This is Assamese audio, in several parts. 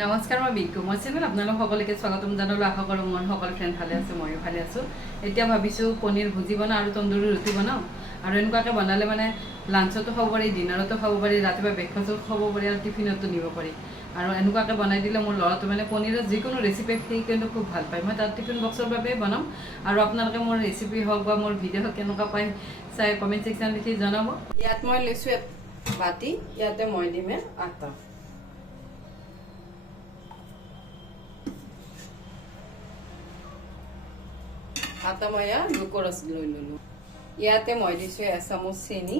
নমস্কাৰ, মই বিকু। মই চেনেল আপোনালোক সকলোকে স্বাগতম জনালোঁ। আশা কৰোঁ মোৰ সকলো ফ্ৰেণ্ড ভালে আছে, ময়ো ভালে আছোঁ। এতিয়া ভাবিছোঁ পনীৰ ভুজি বনাওঁ আৰু তন্দুৰী ৰুটি বনাওঁ। আৰু এনেকুৱাকৈ বনালে মানে লাঞ্চতো খাব পাৰি, ডিনাৰতো খাব পাৰি, ৰাতিপুৱা ব্ৰেকফাষ্টতো খাব পাৰি আৰু টিফিনতো নিব পাৰি। আৰু এনেকুৱাকৈ বনাই দিলে মোৰ ল'ৰাটো মানে পনীৰৰ যিকোনো ৰেচিপি সি কিন্তু খুব ভাল পায়। মই তাৰ টিফিন বক্সৰ বাবে বনাম। আৰু আপোনালোকে মোৰ ৰেচিপি হওক বা মোৰ ভিডিঅ' হওক কেনেকুৱা পায় চাই কমেণ্ট ছেকশ্যন লিখি জনাব। ইয়াত মই লৈছোঁ বাতি, ইয়াতে মই দিম আটা। আটা মই গ্লুক'জ লৈ ললোঁ। ইয়াতে মই দিছোঁ এচামুচ চেনি,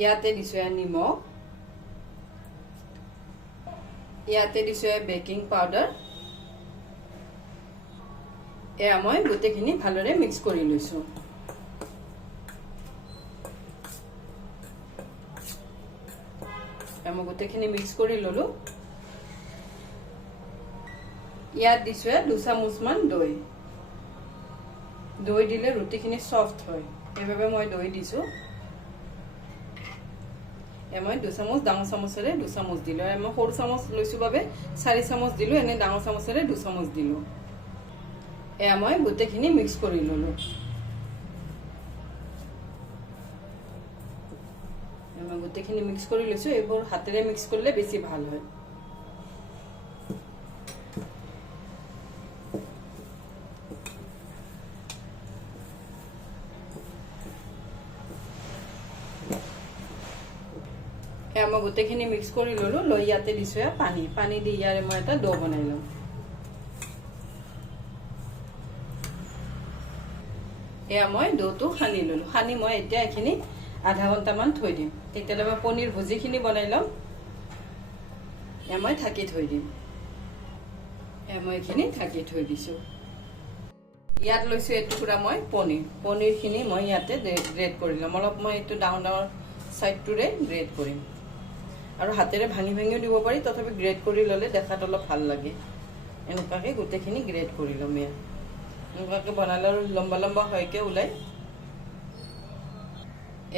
ইয়াতে দিছোঁ নিমখ, ইয়াতে দিছোঁ বেকিং পাউডাৰ। এয়া মই গোটেইখিনি ভালদৰে মিক্স কৰি লৈছোঁ। মই গোটেইখিনি মিক্স কৰি ললোঁ। ইয়াত দিছোঁ 2 চামুচমান দৈ। দৈ দিলে ৰুটিখিনি সফ্ট হয়, সেইবাবে মই দৈ দিছোঁ। মই 2 চামুচ, ডাঙৰ চামুচেৰে 2 চামুচ দিলোঁ। আৰু মই সৰু চামুচ লৈছোঁ বাবে 4 চামুচ দিলোঁ, এনে ডাঙৰ চামুচেৰে 2 চামুচ দিলোঁ। এয়া মই গোটেইখিনি মিক্স কৰি ললোঁ। মই গোটেইখিনি মিক্স কৰি লৈছোঁ। এইবোৰ হাতেৰে মিক্স কৰিলে বেছি ভাল হয়। মই গোটেইখিনি মিক্স কৰি ললোঁ। লৈ ইয়াতে দিছোঁ পানী। পানী দি ইয়াৰে মই এটা ডো বনাই লম। এয়া মই ডোটো সানি ললোঁ। সানি মই এতিয়া এইখিনি আধা ঘণ্টামান থৈ দিম। তেতিয়ালৈ মই পনীৰ ভুজিখিনি বনাই ল'ম। এয়া মই ঢাকি থৈ দিম। এয়া মই এইখিনি ঢাকি থৈ দিছোঁ। ইয়াত লৈছোঁ এটুকুৰা মই পনীৰ। পনীৰখিনি মই ইয়াতে গ্ৰেট কৰি ল'ম। অলপ মই এইটো ডাঙৰ ডাঙৰ চাইডটোৰে গ্ৰেট কৰিম। আৰু হাতেৰে ভাঙি ভাঙিও দিব পাৰি, তথাপি গ্ৰেট কৰি ল'লে দেখাত অলপ ভাল লাগে। এনেকুৱাকৈ গোটেইখিনি গ্ৰেট কৰি ল'ম। এনেকুৱাকৈ বনালে আৰু লম্বা লম্বা হয়কৈ ওলায়।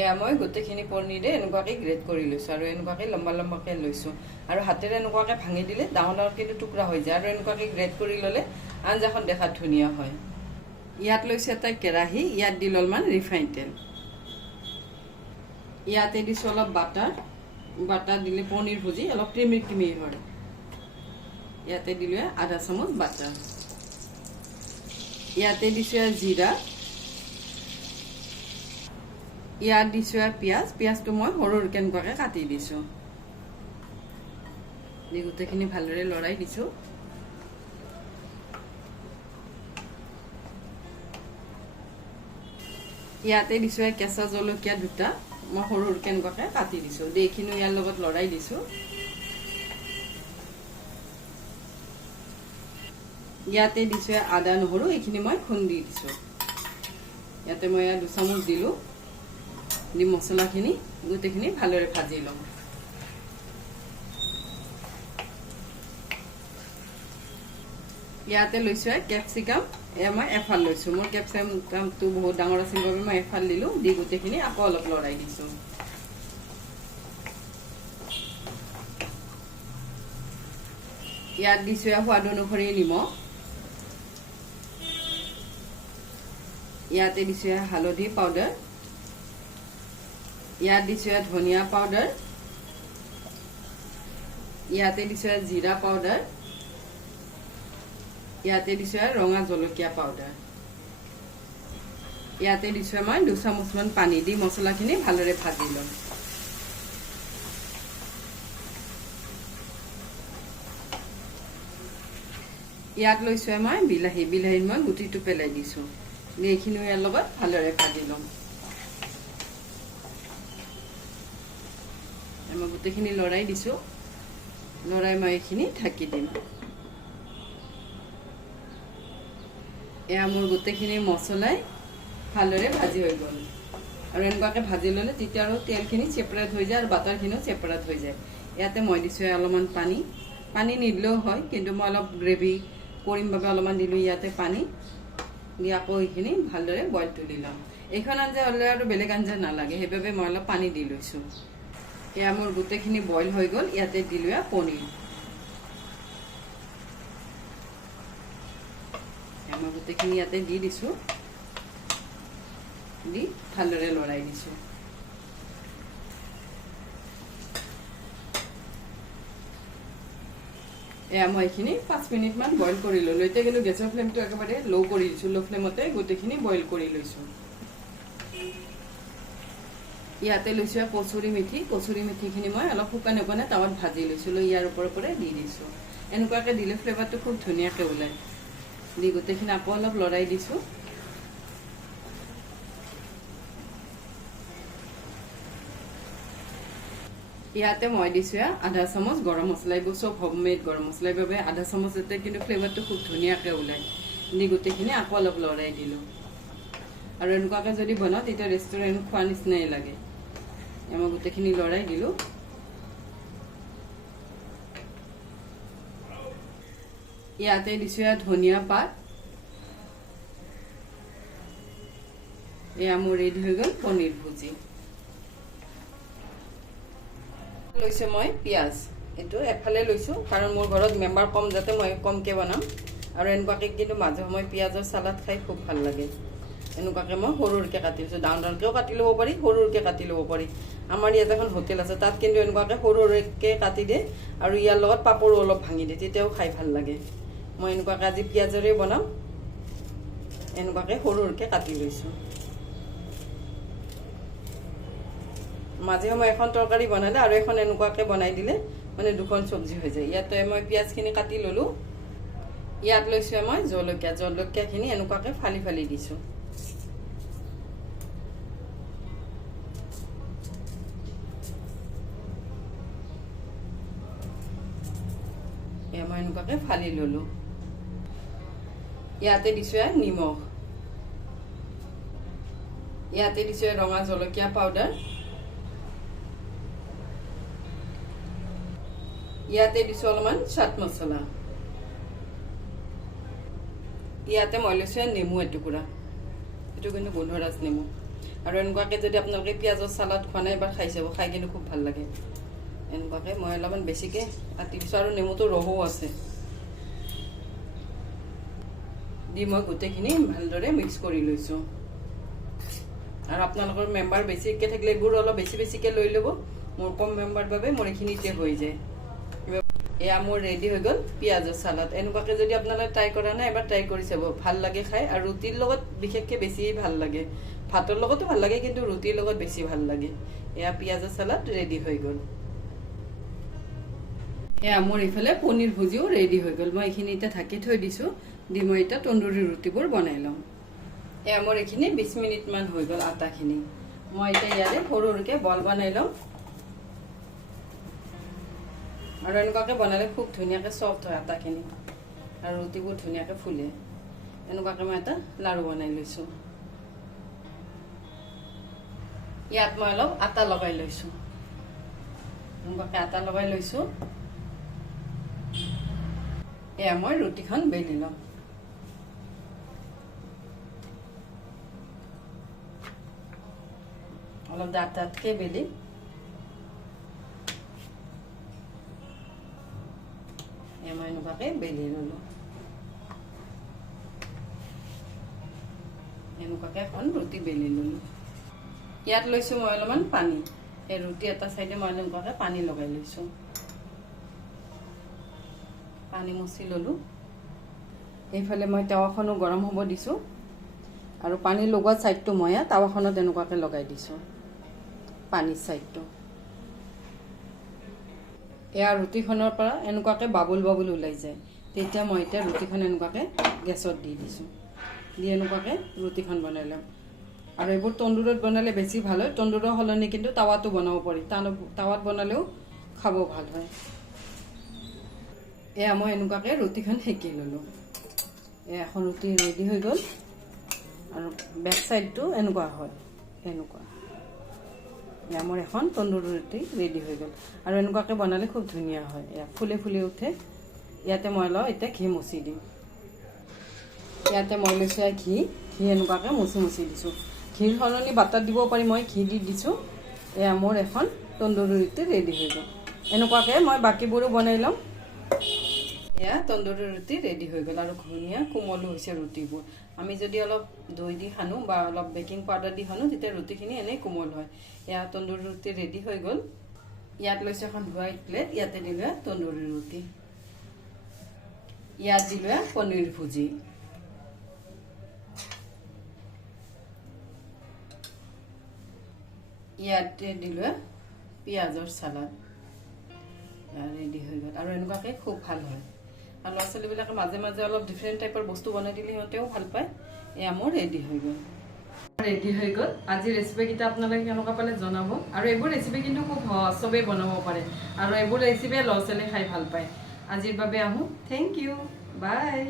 এয়া মই গোটেইখিনি পনীৰে এনেকুৱাকৈ গ্ৰেট কৰি লৈছোঁ আৰু এনেকুৱাকৈ লম্বা লম্বাকৈ লৈছোঁ। আৰু হাতেৰে এনেকুৱাকৈ ভাঙি দিলে ডাঙৰ ডাঙৰকৈ টুকুৰা হৈ যায়। আৰু এনেকুৱাকৈ গ্ৰেট কৰি ল'লে আঞ্জাখন দেখাত ধুনীয়া হয়। ইয়াত লৈছোঁ এটা কেৰাহী, ইয়াত দি অলপমান ৰিফাইন তেল। ইয়াতে দিছোঁ অলপ বাটাৰ। বাটাৰ দিলে পনীৰ ভুজি অলপ ক্ৰিমি ক্ৰিমি হয়। ইয়াতে দিলোঁ আধা চামুচ বাটাৰ। ইয়াতে দিছোঁ জিৰা। ইয়াত দিছোঁ পিঁয়াজ। পিঁয়াজটো মই সৰু কেনেকুৱাকৈ কাটি দিছোঁ। দি গোটেইখিনি ভালদৰে লৰাই দিছোঁ। ইয়াতে দিছোঁ কেঁচা জলকীয়া 2টা। মই সৰু কেনেকুৱাকৈ কাটি দিছোঁ। দি এইখিনি ইয়াৰ লগত লৰাই দিছোঁ। ইয়াতে দিছোঁ আদা নহৰু, এইখিনি মই খুন্দি দিছোঁ। ইয়াতে মই 2 চামুচ দিলোঁ। দি মছলাখিনি গোটেইখিনি ভালদৰে ভাজি ল'ম। ইয়াতে লৈছোঁ কেপচিকাম। এয়া মই এফাল লৈছোঁ। মোৰ কেপচিকামটো বহুত ডাঙৰ আছিল বাবে মই এফাল দিলোঁ। দি গোটেইখিনি আকৌ অলপ লৰাই দিছোঁ। ইয়াত দিছোঁ সোৱাদ অনুসৰি নিমখ। ইয়াতে দিছোঁ হালধি পাউডাৰ। ইয়াত দিছোঁ ধনিয়া পাউডাৰ। ইয়াতে দিছোঁ জিৰা পাউডাৰ। ইয়াতে দিছোঁ ৰঙা জলকীয়া পাউডাৰ। ইয়াতে দিছোঁ মই 2 চামুচমান পানী দি মছলাখিনি ভালদৰে ভাজি ল'ম। ইয়াত লৈছোঁ মই বিলাহী। বিলাহীত মই গুটিটো পেলাই দিছোঁ। এইখিনি ইয়াৰ লগত ভালদৰে ভাজি ল'ম। মই গোটেইখিনি লৰাই দিছোঁ। লৰাই মই এইখিনি ঢাকি দিম। এয়া মোৰ গোটেইখিনি মছলাই ভালদৰে ভাজি হৈ গ'ল। আৰু এনেকুৱাকৈ ভাজি ল'লে তেতিয়া আৰু তেলখিনি ছেপাৰেট হৈ যায় আৰু বাটাৰখিনিও ছেপাৰেট হৈ যায়। ইয়াতে মই দিছোঁ অলপমান পানী। পানী নিদিলেও হয়, কিন্তু মই অলপ গ্ৰেভি কৰিম বাবে অলপমান দিলোঁ ইয়াতে পানী। দি আকৌ এইখিনি ভালদৰে বইল তুলি ল'ম। এইখন আঞ্জা হ'লে আৰু বেলেগ আঞ্জা নালাগে, সেইবাবে মই অলপ পানী দি লৈছোঁ। এয়া মোৰ গোটেইখিনি বইল হৈ গ'ল। ইয়াতে দিলোঁ পনীৰ। মই গোটেইখিনি ইয়াতে দি দিছোঁ, দি ভালদৰে লৰাই দিছোঁ। এয়া মই এইখিনি 5 মিনিটমান বইল কৰি ল'লোঁ। এতিয়া কিন্তু গেছৰ ফ্লেমটো একেবাৰে ল' কৰি দিছোঁ। ল' ফ্লেমতে গোটেইখিনি বইল কৰি লৈছোঁ। ইয়াতে লৈছোঁ কচুৰি মেথি। কচুৰি মেথিখিনি মই অলপ শুকানে শুকানে টাৱাত ভাজি লৈছোঁ। লৈ ইয়াৰ ওপৰে দি দিছোঁ। এনেকুৱাকৈ দিলে ফ্লেভাৰটো খুব ধুনীয়াকৈ ওলায়। দি গোটেইখিনি আকৌ অলপ লৰাই দিছোঁ। ইয়াতে মই দিছোঁ আধা চামুচ গৰম মছলা। এইবোৰ চব হোমমেড গৰম মছলাৰ বাবে আধা চামুচ এতে কিন্তু ফ্লেভাৰটো খুব ধুনীয়াকৈ ওলায়। দি গোটেইখিনি আকৌ অলপ লৰাই দিলোঁ। আৰু এনেকুৱাকৈ যদি বনাওঁ তেতিয়া ৰেষ্টুৰেণ্ট খোৱা নিচিনাই লাগে। মই গোটেইখিনি লৰাই দিলোঁ। ইয়াতে দিছোঁ ধনিয়া পাত। এয়া মোৰ ৰেডি হৈ গ'ল পনীৰ ভুজি। লৈছোঁ মই পিঁয়াজ। এইটো এফালে লৈছোঁ কাৰণ মোৰ ঘৰত মেম্বাৰ কম, যাতে মই কমকৈ বনাম। আৰু এনেকুৱাকৈ কিন্তু মাজে সময়ে পিঁয়াজৰ চালাড খাই খুব ভাল লাগে। এনেকুৱাকৈ মই সৰুকৈ কাটি লৈছোঁ। ডাঙৰ ডাঙৰকৈও কাটি ল'ব পাৰি, সৰুকৈ কাটি ল'ব পাৰি। আমাৰ ইয়াত এখন হোটেল আছে, তাত কিন্তু এনেকুৱাকৈ সৰুকৈ কাটি দিয়ে আৰু ইয়াৰ লগত পাপৰো অলপ ভাঙি দিয়ে, তেতিয়াও খাই ভাল লাগে। মই এনেকুৱাকৈ আজি পিঁয়াজৰে বনাম। এনেকুৱাকৈ সৰুকৈ কাটি লৈছোঁ। মাজে সময়ে এখন তৰকাৰী বনালে আৰু এখন এনেকুৱাকৈ বনাই দিলে মানে দুখন চব্জি হৈ যায়। ইয়াতে মই পিঁয়াজখিনি কাটি ল'লোঁ। ইয়াত লৈছোঁ মই জলকীয়া। জলকীয়াখিনি এনেকুৱাকৈ ফালি ফালি দিছোঁ। এয়া মই এনেকুৱাকৈ ফালি ল'লোঁ। ইয়াতে দিছোঁ নিমখ। ইয়াতে দিছোঁ ৰঙা জলকীয়া পাউডাৰ। ইয়াতে দিছোঁ অলপমান চাট মছলা। ইয়াতে মই লৈছোঁ নেমু এটুকুৰা। এইটো কিন্তু গোন্ধৰাজ নেমু। আৰু এনেকুৱাকৈ যদি আপোনালোকে পিঁয়াজৰ চালাড খোৱা নাই, এবাৰ খাই চাব, খাই কিন্তু খুব ভাল লাগে। এনেকুৱাকৈ মই অলপমান বেছিকৈ কাটি দিছোঁ আৰু নেমুটো ৰহো আছে। দি মই গোটেইখিনি ভালদৰে মিক্স কৰি লৈছোঁ। আৰু আপোনালোকৰ মেম্বাৰ বেছিকৈ থাকিলে এইবোৰ অলপ বেছিকৈ লৈ ল'ব। মোৰ কম মেম্বাৰ বাবে মোৰ এইখিনিতে হৈ যায়। এয়া মোৰ ৰেডি হৈ গ'ল পিঁয়াজৰ চালাড। এনেকুৱাকৈ যদি আপোনালোকে ট্ৰাই কৰা নাই, এবাৰ ট্ৰাই কৰি চাব, ভাল লাগে খাই। আৰু ৰুটিৰ লগত বিশেষকৈ বেছি ভাল লাগে। ভাতৰ লগতো ভাল লাগে, কিন্তু ৰুটিৰ লগত বেছি ভাল লাগে। এয়া পিঁয়াজৰ চালাড ৰেডি হৈ গ'ল। এয়া মোৰ এইফালে পনীৰ ভুজিও ৰেডি হৈ গ'ল। মই এইখিনি এতিয়া ঢাকি থৈ দিছোঁ। দি মই এতিয়া তন্দুৰী ৰুটিবোৰ বনাই ল'ম। এয়া মোৰ এইখিনি 20 মিনিটমান হৈ গ'ল আটাখিনি। মই এতিয়া ইয়াৰে সৰু সৰুকৈ বল বনাই ল'ম। আৰু এনেকুৱাকৈ বনালে খুব ধুনীয়াকৈ চফ্ট হয় আটাখিনি, আৰু ৰুটিবোৰ ধুনীয়াকৈ ফুলে। এনেকুৱাকৈ মই এটা লাড়ু বনাই লৈছোঁ। ইয়াত মই অলপ আটা লগাই লৈছোঁ। এনেকুৱাকৈ আটা লগাই লৈছোঁ। এয়া মই ৰুটিখন বেলি ল'ম। অলপ ডাঠকৈ বেলি মই এনেকুৱাকৈ বেলি ল'লোঁ। এনেকুৱাকৈ এখন ৰুটি বেলি ল'লোঁ। ইয়াত লৈছোঁ মই অলপমান পানী। এই ৰুটি এটা চাইডে মই এনেকুৱাকৈ পানী লগাই লৈছোঁ। পানী মচি ল'লোঁ। এইফালে মই টাৱাখনো গৰম হ'ব দিছোঁ। আৰু পানী লগোৱা ছাইডটো মই টাৱাখনত এনেকুৱাকৈ লগাই দিছোঁ, পানীৰ ছাইডটো। এয়া ৰুটিখনৰ পৰা এনেকুৱাকৈ বাবুল বাবুল ওলাই যায়। তেতিয়া মই এতিয়া ৰুটিখন এনেকুৱাকৈ গেছত দি দিছোঁ। দি এনেকুৱাকৈ ৰুটিখন বনাই ল'ম। আৰু এইবোৰ তন্দুৰত বনালে বেছি ভাল হয়। তন্দুৰৰ সলনি কিন্তু টাৱাতো বনাব পাৰি। টাৱাত বনালেও খাব ভাল হয়। এয়া মই এনেকুৱাকৈ ৰুটিখন সেকি ল'লোঁ। এয়া এখন ৰুটি ৰেডি হৈ গ'ল। আৰু বেক চাইডটো এনেকুৱা হয়, এনেকুৱা। এয়া মোৰ এখন তন্দুৰী ৰুটি ৰেডি হৈ গ'ল। আৰু এনেকুৱাকৈ বনালে খুব ধুনীয়া হয়। এয়া ফুলে ফুলে উঠে। ইয়াতে মই অলপ এতিয়া ঘি মচি দিম। ইয়াতে মই লৈছোঁ ঘি এনেকুৱাকৈ মচি দিছোঁ। ঘিৰ সলনি বাটাৰ দিব পাৰি, মই ঘি দি দিছোঁ। এয়া মোৰ এখন তন্দুৰী ৰুটি ৰেডি হৈ গ'ল। এনেকুৱাকৈ মই বাকীবোৰো বনাই ল'ম। এয়া তন্দুৰী ৰুটি ৰেডি হৈ গ'ল আৰু ধুনীয়া কোমলো হৈছে ৰুটিবোৰ। আমি যদি অলপ দৈ দি সানো বা অলপ বেকিং পাউডাৰ দি সানো তেতিয়া ৰুটিখিনি এনেই কোমল হয়। এয়া তন্দুৰী ৰুটি ৰেডি হৈ গ'ল। ইয়াত লৈছোঁ এখন হোৱাইট প্লেট, ইয়াতে দিলে তন্দুৰী ৰুটি, ইয়াত দিলে পনীৰ ভুজি, ইয়াতে দিলে পিঁয়াজৰ চালাড। ৰেডি হৈ গ'ল আৰু এনেকুৱাকৈ খুব ভাল হয়। আৰু ল'ৰা ছোৱালীবিলাকে মাজে মাজে অলপ ডিফাৰেণ্ট টাইপৰ বস্তু বনাই দিলে সিহঁতেও ভাল পায়। এয়া মোৰ ৰেডি হৈ গ'ল। ৰেডি হৈ গ'ল। আজি ৰেচিপিকেইটা আপোনালোকে কেনেকুৱা পালে জনাব। আৰু এইবোৰ ৰেচিপি কিন্তু খুব সহজ, চবেই বনাব পাৰে আৰু এইবোৰ ৰেচিপিয়ে ল'ৰা ছোৱালীয়ে খাই ভাল পায়। আজিৰ বাবে আহোঁ। থেংক ইউ, বাই।